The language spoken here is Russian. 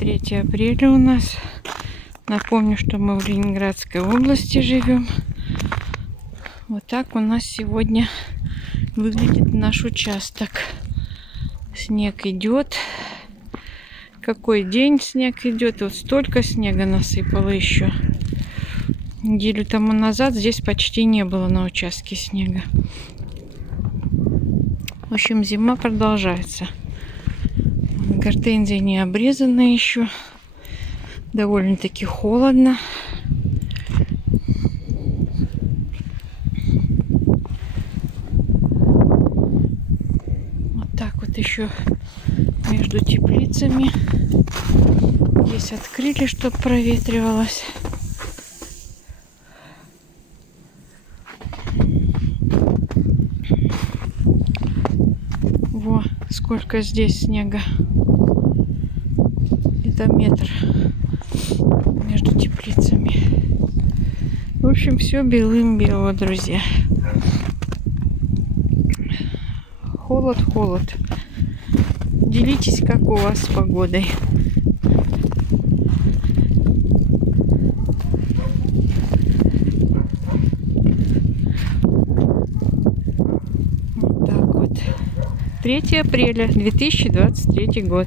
3 апреля у нас. Напомню, что мы в Ленинградской области живем. Вот так у нас сегодня выглядит наш участок. Снег идет. Какой день снег идет. Вот столько снега насыпало еще. Неделю тому назад здесь почти не было на участке снега. В общем, зима продолжается. Гортензии не обрезаны еще. Довольно-таки холодно. Вот так вот еще между теплицами. Здесь открыли, чтобы проветривалось. Во, сколько здесь снега. Это метр между теплицами. В общем, все белым-бело, друзья. Холод. Делитесь, как у вас с погодой. Вот так вот. 3 апреля 2023 год.